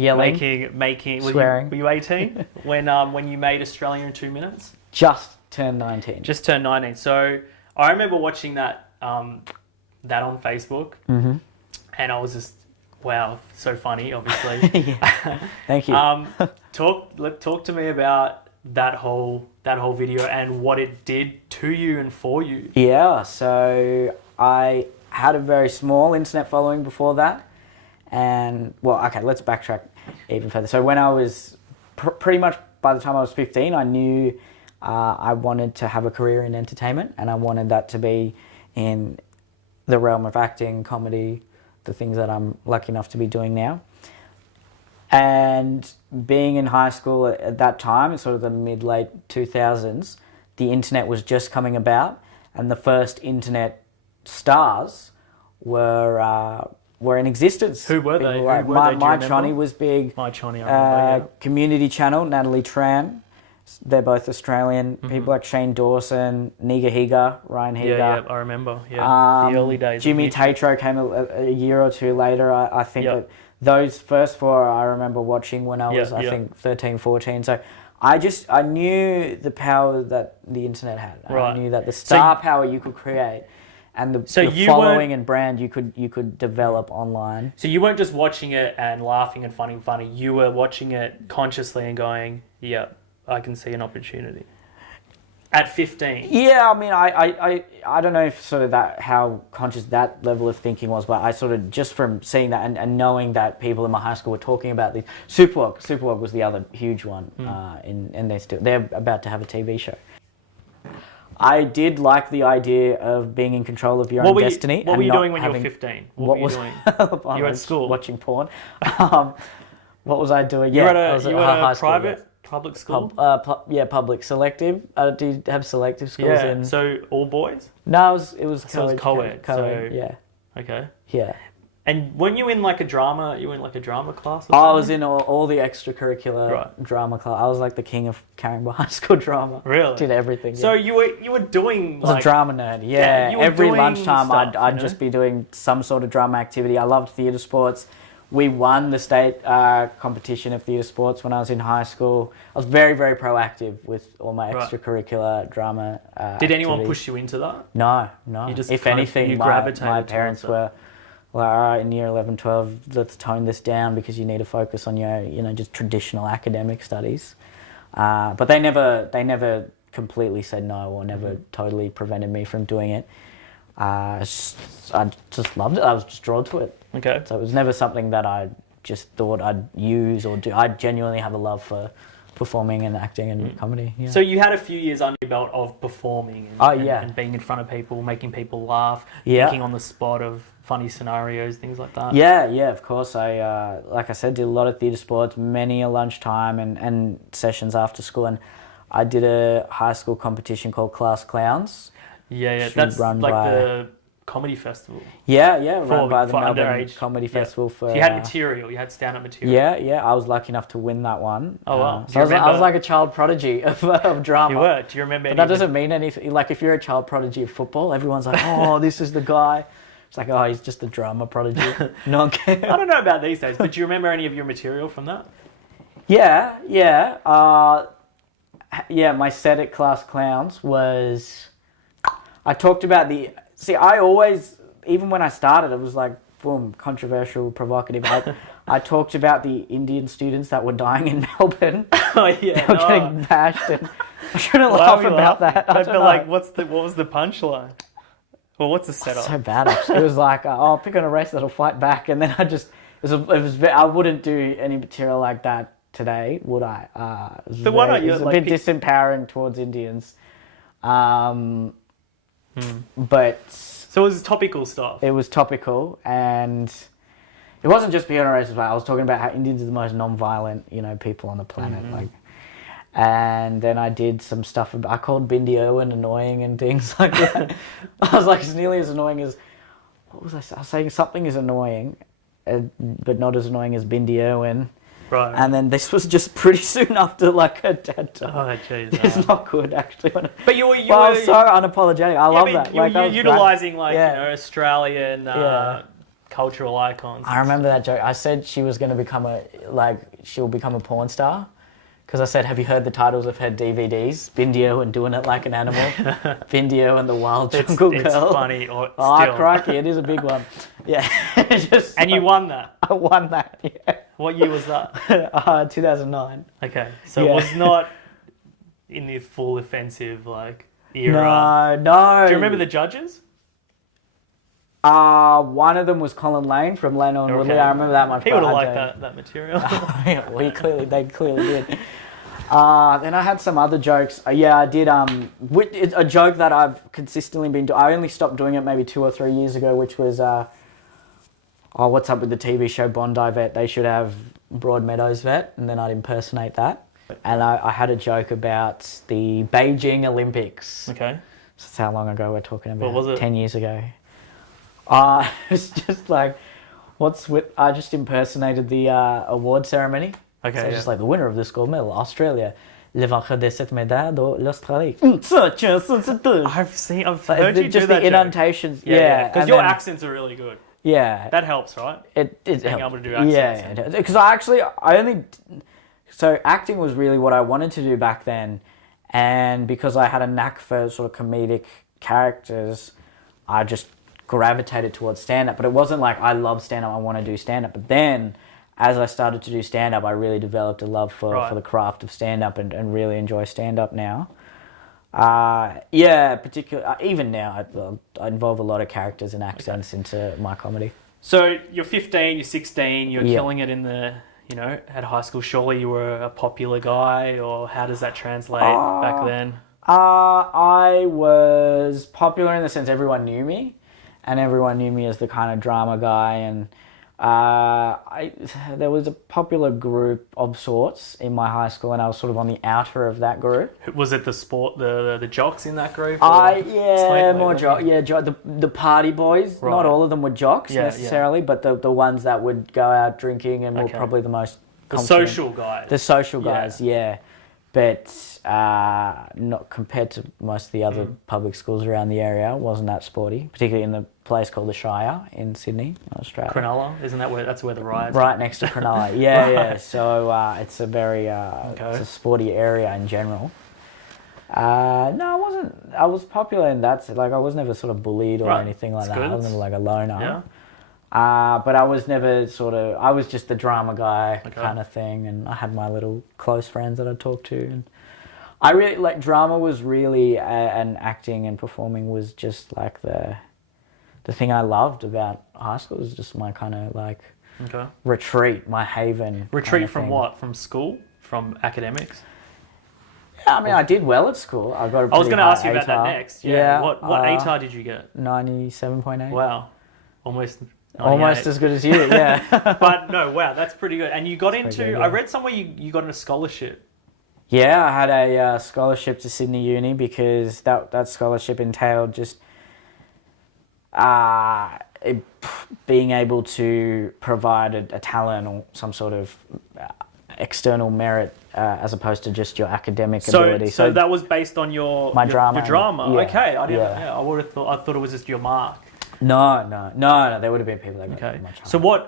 Yelling, making. swearing. Were you 18 when you made Australia in 2 minutes? Just turned 19. Just turned 19. So I remember watching that on Facebook, and I was just, wow, so funny. Obviously, Thank you. Talk to me about that whole video and what it did to you and for you. Yeah, so I had a very small internet following before that. And, well, okay, let's backtrack even further. So when I was, pretty much by the time I was 15, I knew I wanted to have a career in entertainment, and I wanted that to be in the realm of acting, comedy, the things that I'm lucky enough to be doing now. And being in high school at that time, in sort of the mid-late 2000s, the internet was just coming about, and the first internet stars were in existence. Who were they? Like My Chonny was big. My Chonny, I remember, Community Channel, Natalie Tran. They're both Australian. People like Shane Dawson, Niga Higa, Ryan Higa. Yeah, I remember. Yeah, the early days. Jimmy Tatro came a year or two later. I think that those first four I remember watching when I was, I think, 13, 14. So I knew the power that the internet had. Right. I knew that the star power you could create and the following and brand you could develop online. So you weren't just watching it and laughing and finding funny. You were watching it consciously and going, yeah, I can see an opportunity. At 15. Yeah, I mean, I don't know if sort of how conscious that level of thinking was, but I sort of, just from seeing that and knowing that people in my high school were talking about these. Superwalk was the other huge one, and they're about to have a TV show. I did like the idea of being in control of your own destiny. What were you doing when you were 15? What were you doing? You were at school? Watching porn. What was I doing? You were at a private... Public school? Public. Selective. Do you have selective schools? Yeah, so all boys? No, it was co-ed. Co-ed, yeah. Okay. Yeah. And when you in like a drama, class or something? I was in all the extracurricular drama class. I was like the king of Caringbah High School drama. Really? Did everything. So you were doing I was a drama nerd, yeah. Every lunchtime stuff, I'd just be doing some sort of drama activity. I loved theatre sports. We won the state competition of theatre sports when I was in high school. I was very, very proactive with all my extracurricular drama Did anyone activities. push you into that? No. You just if anything, my parents were like, all right, in year 11, 12, let's tone this down because you need to focus on your, just traditional academic studies. But they never completely said no or never totally prevented me from doing it. I just loved it. I was just drawn to it. Okay. So it was never something that I just thought I'd use or do. I genuinely have a love for performing and acting and comedy. Yeah. So you had a few years under your belt of performing and being in front of people, making people laugh, thinking on the spot of funny scenarios, things like that. Yeah, of course. I, like I said, did a lot of theatre sports, many a lunchtime and sessions after school. And I did a high school competition called Class Clowns. Yeah. That's like the comedy festival. Yeah, run by the Melbourne underage Comedy Festival. So you had material, you had stand-up material. Yeah. I was lucky enough to win that one. Oh, wow. So I was like a child prodigy of drama. You were. Do you remember? But that doesn't mean anything. Like, if you're a child prodigy of football, everyone's like, oh, this is the guy. It's like, oh, he's just a drama prodigy. No one cares. I don't know about these days, but do you remember any of your material from that? Yeah. My set at Class Clowns was... I talked about I always, even when I started, it was like, boom, controversial, provocative. I talked about the Indian students that were dying in Melbourne. Oh, yeah. They were getting bashed. And I shouldn't laugh about that. But like, what was the punchline? Well, what's the setup? So bad, actually. It was like, I'll pick on a race that'll fight back. And then I wouldn't do any material like that today, would I? It was a bit disempowering towards Indians. But so it was topical stuff. It was topical, and it wasn't just being on a racist. I was talking about how Indians are the most non-violent, people on the planet. And then I did some stuff. I called Bindi Irwin annoying and things like that. I was like, it's nearly as annoying as what was I saying? I was saying something is annoying, but not as annoying as Bindi Irwin. Right. And then this was just pretty soon after, like, her dad died. Oh, jeez. It's not good, actually. But you were I was so unapologetic. I love that. You were utilising, Australian cultural icons. I remember that joke. I said she'll become a porn star. Because I said, have you heard the titles of her DVDs? Bindio and Doing It Like an Animal. Bindio and the Wild Jungle Girl. It's funny. Or oh, still. crikey, it is a big one. Yeah. And you won that? I won that, yeah. What year was that? 2009. Okay, so Yeah. it was not in the full offensive, era. No. Do you remember the judges? One of them was Colin Lane from Leno and Woodley. I remember that much. He would have liked that material. Yeah, well, they clearly did. Then I had some other jokes. I did. It's a joke that I've consistently been doing. I only stopped doing it maybe 2 or 3 years ago, which was, what's up with the TV show Bondi Vet? They should have Broadmeadows Vet, and then I'd impersonate that. And I had a joke about the Beijing Olympics. Okay. That's how long ago we're talking about. What was it? 10 years ago. It's just like, I just impersonated the award ceremony. Okay. So it's just like the winner of this gold medal, Australia. Le vainqueur de cette médaille l'Australie. I've heard you just do that the inundations. Yeah. Because your accents are really good. Yeah. That helps, right? It Being helped. able to do accents. Yeah. Because so acting was really what I wanted to do back then. And because I had a knack for sort of comedic characters, I just gravitated towards stand-up. But it wasn't like I love stand-up, I want to do stand-up. But then as I started to do stand-up, I really developed a love for the craft of stand-up and really enjoy stand-up now. Particularly, even now, I involve a lot of characters and accents into my comedy. So you're 15, you're 16, you're Yeah. killing it in the, at high school. Surely you were a popular guy, or how does that translate back then? I was popular in the sense everyone knew me, and everyone knew me as the kind of drama guy, and there was a popular group of sorts in my high school, and I was sort of on the outer of that group. Was it the jocks in that group? The party boys. Right. Not all of them were jocks necessarily, but the ones that would go out drinking and were probably the most confident. Social guys. The social guys, yeah. But not compared to most of the other public schools around the area, wasn't that sporty, particularly in the place called the Shire in Sydney, Australia. Cronulla, isn't that's where the riots Right next to Cronulla, yeah, Right. yeah. So it's a very it's a sporty area in general. No, I wasn't. I was popular in that. Like I was never sort of bullied or anything like that. Good. I was never like a loner. Yeah. But I was never I was just the drama guy kind of thing, and I had my little close friends that I'd talk to. And I really, drama was really, and acting and performing was just like the thing I loved about high school. It was just my kind of retreat, my haven. Retreat from what? From school? From academics? Yeah, I mean, I did well at school. I got a I was pretty going to high ask you about that ATAR. next. Yeah. What ATAR did you get? 97.8. Wow. Almost 98. Almost as good as you, yeah. But no, wow, that's pretty good. And you got into, good, yeah. I read somewhere you got a scholarship. Yeah, I had a scholarship to Sydney Uni because that scholarship entailed just being able to provide a talent or some sort of external merit as opposed to just your academic ability. So that was based on my drama. Your drama. Yeah, okay, I didn't. yeah. Yeah, I would have thought. I thought it was just your mark. No. There would have been people that got much higher. So what?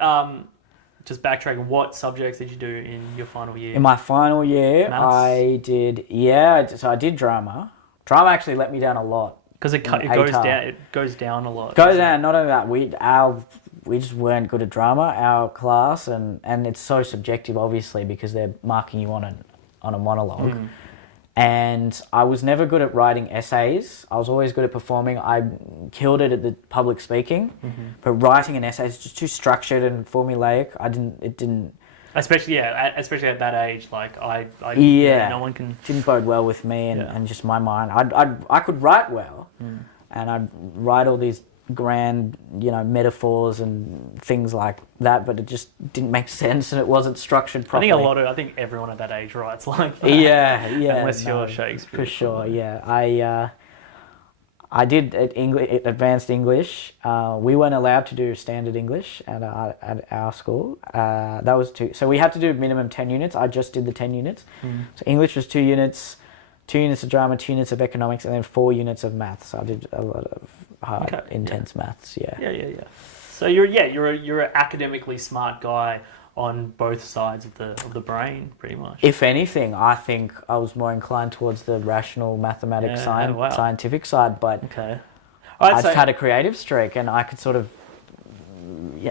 Just backtracking. What subjects did you do in your final year? In my final year, Maths? I did. Yeah, so I did drama. Drama actually let me down a lot. Because it goes down. It goes down a lot. Goes down. Not only that, we just weren't good at drama. Our class, and it's so subjective, obviously, because they're marking you on a monologue. And I was never good at writing essays. I was always good at performing. I killed it at the public speaking, but writing an essay is just too structured and formulaic. It didn't. Especially at that age, no one can. Didn't bode well with me and just my mind. I could write well, and I'd write all these grand, metaphors and things like that, but it just didn't make sense and it wasn't structured properly. I think everyone at that age writes like that. Yeah. Unless you're Shakespeare. For sure, yeah. I did advanced English. We weren't allowed to do standard English at our school. That was 2. So we had to do minimum 10 units. I just did the 10 units. So English was 2 units, 2 units of drama, 2 units of economics, and then 4 units of maths. So I did a lot of hard, intense maths. Yeah. Yeah. So you're an academically smart guy on both sides of the brain, pretty much. If anything, I think I was more inclined towards the rational mathematics scientific side, but Okay. I just had a creative streak, and I could sort of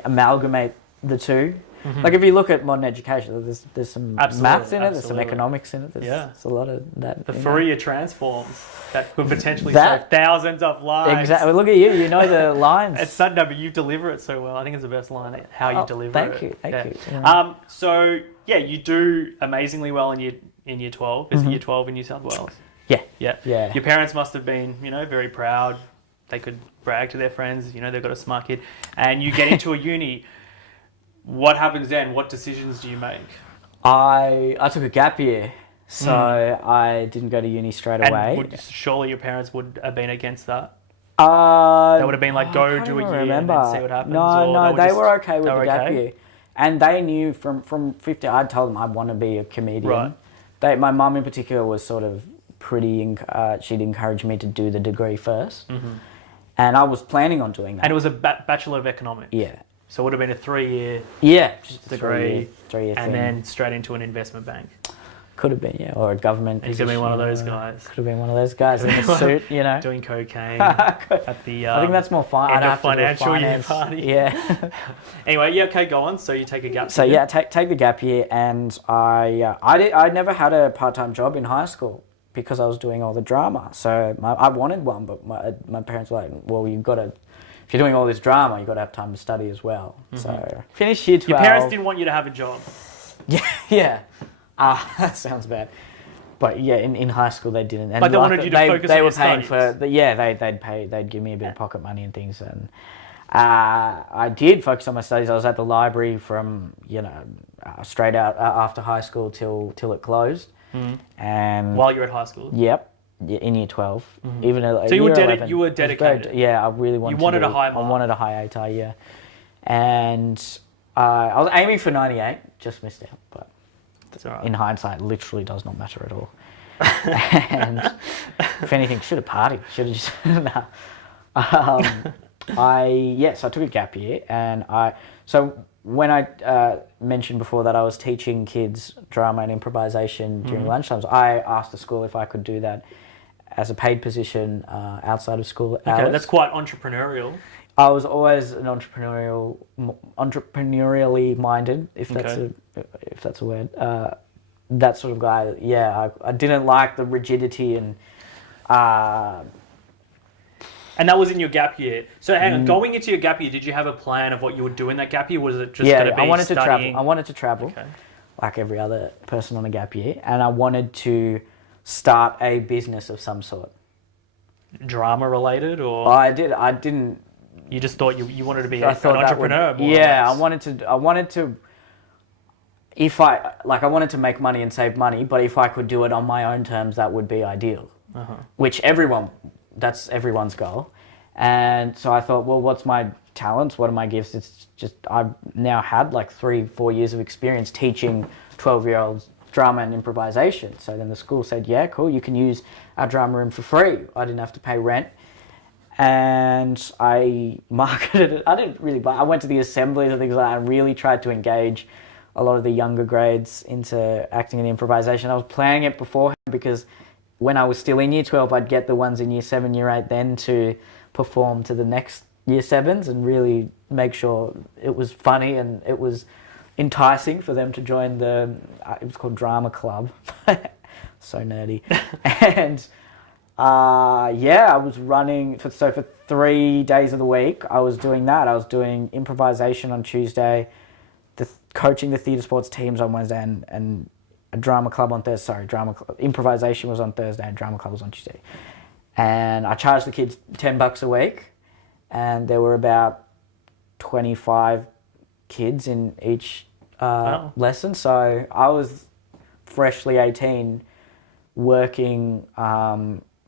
amalgamate the two. Like if you look at modern education, there's some maths in it, there's some economics in it, there's a lot of that. The Fourier transforms that could potentially save thousands of lives. Exactly. Look at you. You know the lines. It's no, but you deliver it so well. I think it's the best line. How you deliver it. Thank you. Thank you. Yeah. So you do amazingly well in year 12. Is it year 12 in New South Wales? Yeah. Your parents must have been, very proud. They could brag to their friends, they've got a smart kid. And you get into a uni. What happens then? What decisions do you make? I took a gap year, so I didn't go to uni straight away. Surely your parents would have been against that. They would have been like, go do a year and then see what happens. No, they were okay with the gap year. And they knew from 50, I'd told them I'd want to be a comedian. Right. My mum in particular was sort of she'd encouraged me to do the degree first. And I was planning on doing that. And it was a Bachelor of Economics? Yeah. So it would have been a 3-year degree, 3-year and then straight into an investment bank. Could have been, or a government position. He's going to be one of those guys. Could have been one of those guys in a suit, Doing cocaine at the I think that's more fun. end of financial year party. Yeah. Anyway, okay, go on. So you take a gap year. So yeah, take the gap year, and I never had a part-time job in high school because I was doing all the drama. So I wanted one, but my parents were like, well, you've got to... If you're doing all this drama, you've got to have time to study as well. So finished year 12. Your parents didn't want you to have a job. Yeah. That sounds bad. But yeah, in high school they didn't. And but they wanted you to focus on your studies. They were paying they'd give me a bit of pocket money and things. And I did focus on my studies. I was at the library from, straight out after high school till it closed. And while you're at high school? Yep. In year 12, even so you were dedicated. Yeah, I really wanted. You wanted a high mark. I wanted a high ATAR, yeah, and I was aiming for 98, just missed out. But that's all right. In hindsight, it literally does not matter at all. And if anything, should have partied. Should have just So I took a gap year, and when I mentioned before that I was teaching kids drama and improvisation during lunchtimes, I asked the school if I could do that as a paid position outside of school hours. Okay, that's quite entrepreneurial. I was always an entrepreneurially minded, if that's a word. That sort of guy. Yeah, I didn't like the rigidity and. And that was in your gap year. So hang on, going into your gap year, did you have a plan of what you would do in that gap year? Was it just going to be I wanted studying? To travel. I wanted to travel, like every other person on a gap year, and I wanted to start a business of some sort. Drama related, or I didn't. You just thought you wanted to be an entrepreneur. I wanted to. If I wanted to make money and save money, but if I could do it on my own terms, that would be ideal. Which that's everyone's goal. And so I thought, well, what's my talents? What are my gifts? It's just, I've now had like 3-4 years of experience teaching 12-year-olds drama and improvisation. So then the school said, yeah, cool, you can use our drama room for free. I didn't have to pay rent. And I marketed it. I went to the assemblies and things like that. I really tried to engage a lot of the younger grades into acting and improvisation. I was planning it beforehand because when I was still in year 12, I'd get the ones in year 7, year 8 then to perform to the next year 7s and really make sure it was funny and it was enticing for them to join it was called Drama Club. So nerdy. And I was running, for 3 days of the week, I was doing that. I was doing improvisation on Tuesday, coaching the theatre sports teams on Wednesday, and a drama club on Thursday. Improvisation was on Thursday and drama club was on Tuesday. And I charged the kids $10 a week, and there were about 25 kids in each lesson. So I was freshly 18, working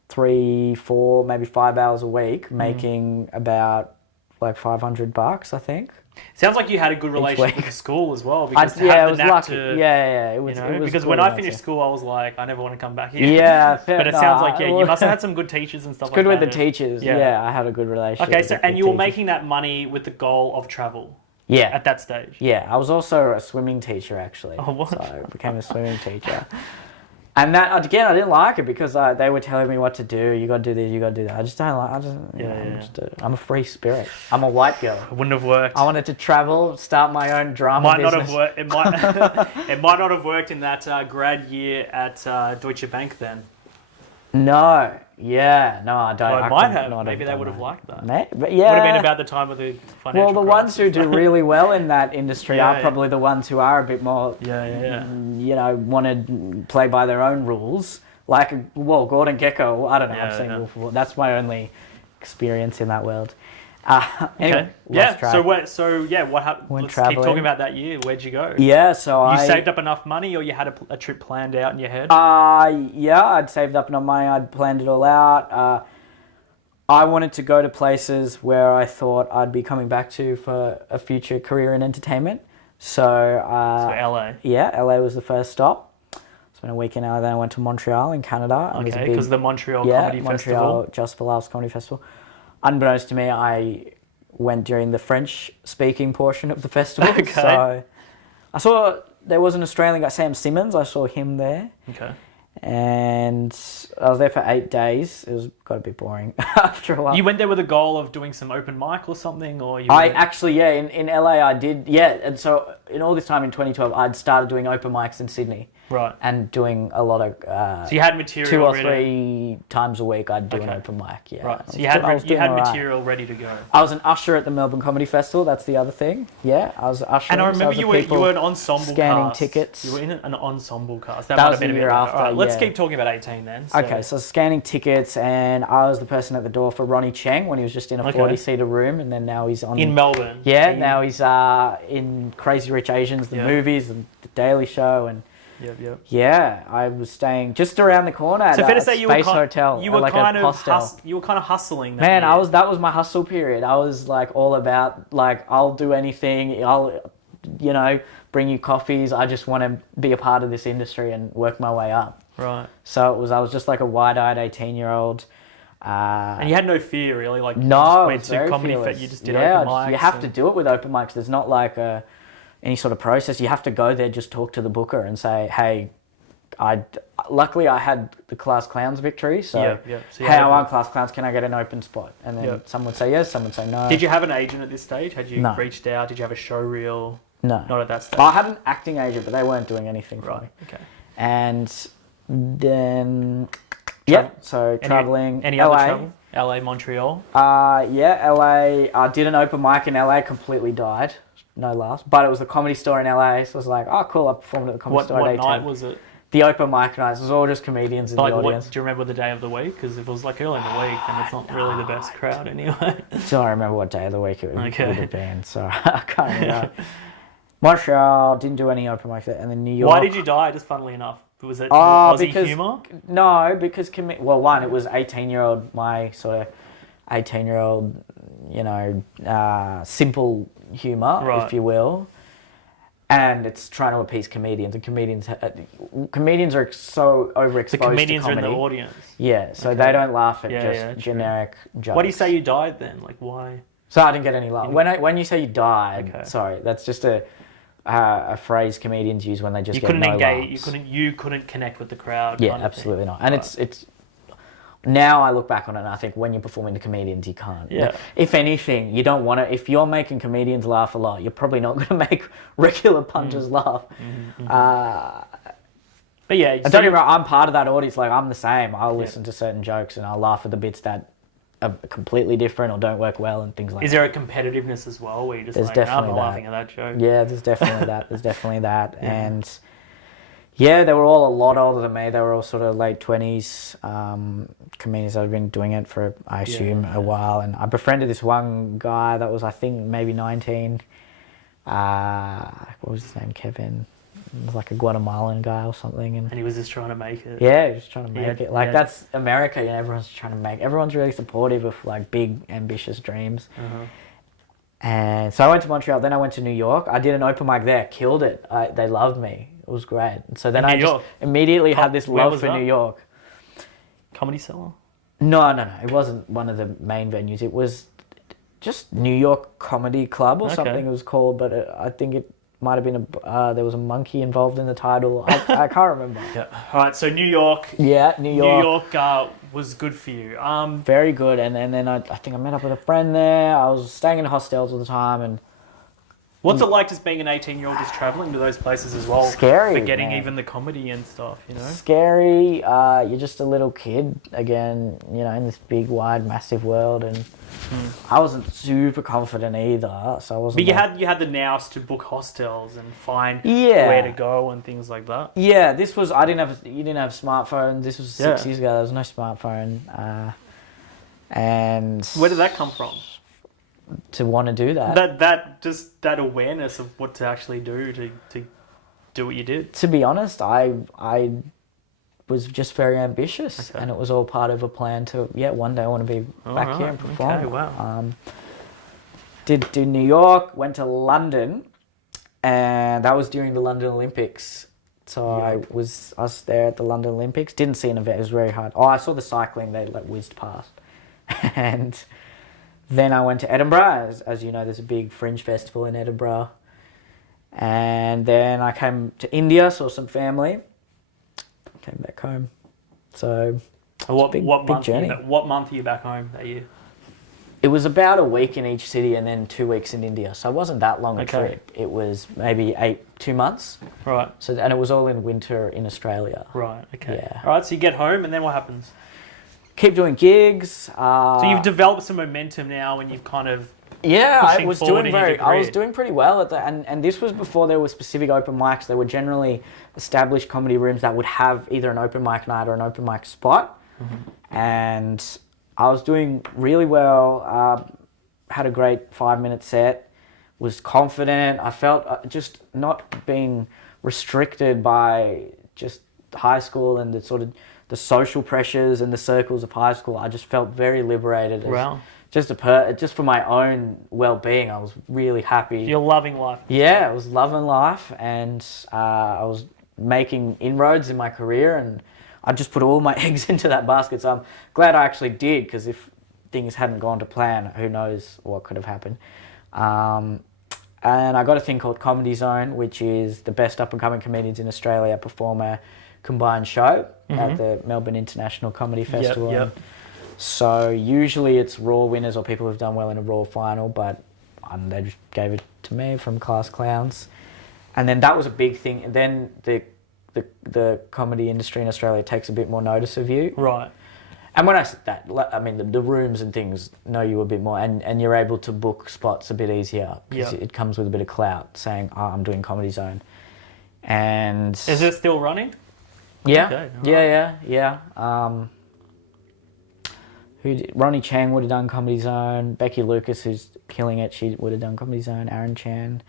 3, 4, maybe 5 hours a week, making about like $500, I think. Sounds like you had a good relationship week. with the school as well. Because to I have the was knack lucky. to, It was. you know, It was because good when in I that finished sense. school, I was like, I never want to come back here. Yeah, fair, But it sounds like you must have had some good teachers and stuff like good that. with the teachers. Yeah. I had a good relationship. Okay, with so the and you were teachers. making that money with the goal of travel Yeah. at that stage. Yeah, I was also a swimming teacher actually. Oh, what? So I became a swimming teacher. And that again, I didn't like it because they were telling me what to do. You got to do this. You got to do that. I just don't like. I'm a free spirit. I'm a white girl. It wouldn't have worked. I wanted to travel, start my own drama Might business. not have worked. It might. It might not have worked in that grad year at Deutsche Bank then. No, no, I don't. Well, it I might could have. not Maybe they done would have that. liked that. But yeah, Would have been about the time of the financial well, the ones who crisis. do really well in that industry Yeah, are probably the ones who are a bit more, Yeah. want to play by their own rules. Like, Gordon Gekko, I don't know, I've seen Yeah. Wolf of Wall. That's my only experience in that world. Anyway, Okay. lost track. What happened? Went Let's keep travelling. talking about that year. Where'd you go? Yeah, so You saved up enough money, or you had a trip planned out in your head? I'd saved up enough money. I'd planned it all out. I wanted to go to places where I thought I'd be coming back to for a future career in entertainment. So LA. Yeah, LA was the first stop. Spent a week in LA, then I went to Montreal in Canada. And it was a Okay, big- because the Montreal Comedy Montreal Festival. Just for Laughs Comedy Festival. Unbeknownst to me, I went during the French-speaking portion of the festival. Okay. So I saw there was an Australian guy, Sam Simmons. I saw him there. Okay. And I was there for 8 days. It got a bit boring after a while. You went there with a goal of doing some open mic or something, or you? I actually, in LA, I did, and so in all this time in 2012, I'd started doing open mics in Sydney. Right. And doing a lot of... So you had material 2 or ready. 3 times a week, I'd do an Okay. open mic, yeah. Right. So I you was had doing all right. material ready to go. I was an usher at the Melbourne Comedy Festival, that's the other thing. Yeah, I was an usher. And I remember you were an ensemble scanning cast. tickets. You were in an ensemble cast. That might was have been the a bit year later. after, All right, let's yeah. keep talking about 18 then. So. Okay, so scanning tickets, and I was the person at the door for Ronnie Cheng when he was just in a 40-seater room, and then now he's on... In Melbourne. Yeah, now he's in Crazy Rich Asians, the movies, and The Daily Show, and... Yep. Yeah, I was staying just around the corner at fair to a say Space Hotel. You were like kind a of hostel. you were kind of hustling. Man, year. that was my hustle period. I was like all about like I'll do anything. I'll bring you coffees. I just want to be a part of this industry and work my way up. Right. So I was just like a wide-eyed 18-year-old. And you had no fear really, like No, you just it went was to very comedy fearless. fit. You just did open mics. You have to do it with open mics. There's not like any sort of process. You have to go there, just talk to the booker and say, hey. Luckily I had the Class Clowns victory, so So hey, I won Class Clowns, can I get an open spot? And then some would say yes, some would say no. Did you have an agent at this stage? Had you No. reached out? Did you have a show reel? No. Not at that stage. I had an acting agent, but they weren't doing anything for me. Right. Okay. And then so Any- traveling. Any LA. other travel? LA, Montreal. LA. I did an open mic in LA, completely died. No laughs. But it was the Comedy Store in LA, so I was like, oh cool, I performed at the Comedy Store at 18. What night was it? The open mic nights. It was all just comedians in the audience. Do you remember the day of the week? Because if it was like early in the week, then it's not really the best crowd anyway. Don't remember what day of the week it would Okay. have been, so I can't remember. Montreal, didn't do any open mic there, and then New York. Why did you die? Just funnily enough, was it Aussie humour? No, because one, it was 18-year-old, my sort of 18-year-old, simple humour, Right. if you will. And it's trying to appease comedians, and comedians are so overexposed The comedians to are in comedy. the audience. Yeah, so Okay. they don't laugh at True. generic jokes. Why do you say you died then? Like why? So I didn't get any laugh. When you say you died, Okay. sorry, that's just a phrase comedians use when they just You get couldn't no engage. laughs. You couldn't connect with the crowd. Yeah, kind of absolutely thing. not. And Right. it's now I look back on it and I think when you're performing to comedians, you can't. Yeah. If anything, you don't want to. If you're making comedians laugh a lot, you're probably not going to make regular punters laugh. But yeah, And don't get me wrong, I'm part of that audience. Like I'm the same. I'll listen to certain jokes and I'll laugh at the bits that are completely different or don't work well and things like is that. there a competitiveness as well where you're just There's like, I'm definitely not that. laughing at that joke? Yeah, there's definitely that. There's definitely that. And yeah, they were all a lot older than me. They were all sort of late 20s comedians that have been doing it for, I assume, a while. And I befriended this one guy that was, I think, maybe 19. What was his name? Kevin. He was like a Guatemalan guy or something. And And he was just trying to make it. yeah, he was trying to make Yeah, it. Like, yeah. that's America. Everyone's trying to make... Everyone's really supportive of, like, big, ambitious dreams. Uh-huh. And so I went to Montreal, then I went to New York. I did an open mic there, killed it. They loved me. It was great. And so then In I New just York? immediately had this Where love was for that? New York. Comedy Cellar? No. It wasn't one of the main venues. It was just New York Comedy Club or Okay. something it was called, but I think it might have been there was a monkey involved in the title. I can't remember. Yeah. All right, so New York. Yeah, New York. New York was good for you. Very good. And then I think I met up with a friend there. I was staying in hostels all the time and What's it like just being an 18-year-old just traveling to those places as well? Scary, Forgetting man. even the comedy and stuff, you know? scary. You're just a little kid again, in this big, wide, massive world, and I wasn't super confident either. So I wasn't. But you had the nous to book hostels and find Yeah. where to go and things like that. Yeah, this was. You didn't have smartphones. This was 6 Yeah. years ago. There was no smartphone, and Where did that come from? to want to do that. That awareness of what to actually do to do what you did. To be honest, I was just very ambitious, Okay. and it was all part of a plan to one day I want to be back here and perform. Okay, wow. Did New York, went to London, and that was during the London Olympics. So Yeah. I was there at the London Olympics. Didn't see an event. It was very hard. Oh, I saw the cycling. They whizzed past, and then I went to Edinburgh. As you know, there's a big fringe festival in Edinburgh. And then I came to India, saw some family, came back home. So What big month? journey. What month are you back home that year? it was about a week in each city and then 2 weeks in India. So it wasn't that long a Okay. trip. It was maybe 2 months. Right. So and it was all in winter in Australia. Right. Okay. Yeah. All right. So you get home, and then what happens? Keep doing gigs. So you've developed some momentum now, and you've kind of Yeah, I pushing was forward doing in your I was career. doing pretty well at that, and this was before there were specific open mics. There were generally established comedy rooms that would have either an open mic night or an open mic spot, and I was doing really well. Had a great 5-minute set. Was confident. I felt just not being restricted by just high school and the sort of the social pressures and the circles of high school. I just felt very liberated. Wow. Just just for my own well-being, I was really happy. You're loving life. Yeah, I was loving life, and I was making inroads in my career, and I just put all my eggs into that basket. So I'm glad I actually did, because if things hadn't gone to plan, who knows what could have happened. And I got a thing called Comedy Zone, which is the best up-and-coming comedians in Australia perform a combined show at the Melbourne International Comedy Festival. Yep. So usually it's Raw winners or people who've done well in a Raw final, but they just gave it to me from Class Clowns. And then that was a big thing. And then the comedy industry in Australia takes a bit more notice of you. Right. And when I said that, I mean, the rooms and things know you a bit more, and you're able to book spots a bit easier, because Yeah. it comes with a bit of clout saying, oh, I'm doing Comedy Zone. And Is it still running? yeah, Okay, yeah. Ronnie Chang would have done Comedy Zone. Becky Lucas, who's killing it, she would have done Comedy Zone. Aaron Chan.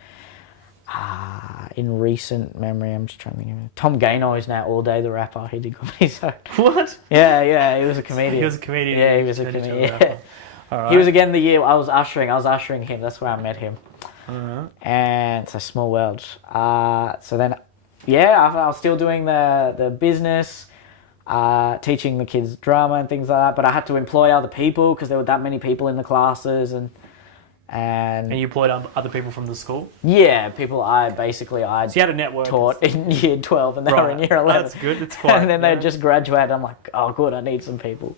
In recent memory, I'm just trying to think of it. Tom Gaynor is now All Day the rapper. He did Comedy Zone. What? Yeah, he was a comedian. He was a comedian. Yeah, he was a Turned into comedian. rapper. All right. He was again the year I was ushering him. That's where I met him. Alright. And it's a small world. So then, I was still doing the business, teaching the kids drama and things like that. But I had to employ other people because there were that many people in the classes, and And you employed other people from the school? yeah, people I So you had a network. taught in year 12 and they were in Right. year 11. That's good. It's quite. And then they just graduated. I'm like, oh, good, I need some people.